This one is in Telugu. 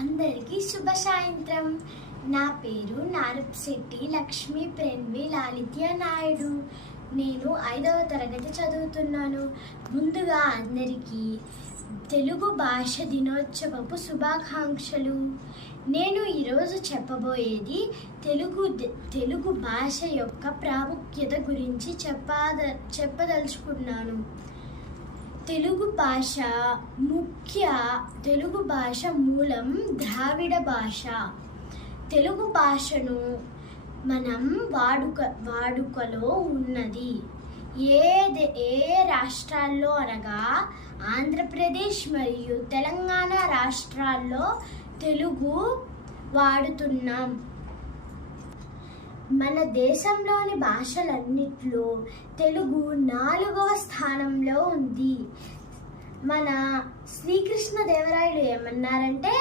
అందరికీ శుభ సాయంత్రం. నా పేరు నారప్శెట్టి లక్ష్మీ ప్రణవి లాలిత్య నాయుడు. నేను 5వ తరగతి చదువుతున్నాను. ముందుగా అందరికీ తెలుగు భాష దినోత్సవపు శుభాకాంక్షలు. నేను ఈరోజు చెప్పబోయేది తెలుగు భాష యొక్క ప్రాముఖ్యత గురించి చెప్పదలుచుకున్నాను. తెలుగు భాష మూలం ద్రావిడ భాష. తెలుగు భాషను మనం వాడుకలో ఉన్నది. ఏ రాష్ట్రాల్లో అనగా ఆంధ్రప్రదేశ్ మరియు తెలంగాణ రాష్ట్రాల్లో తెలుగు వాడుతున్నాం. మన దేశంలోని భాషలన్నిట్లో తెలుగు 4వ స్థానంలో ఉంది. మన శ్రీకృష్ణదేవరాయలు ఏమన్నారంటే,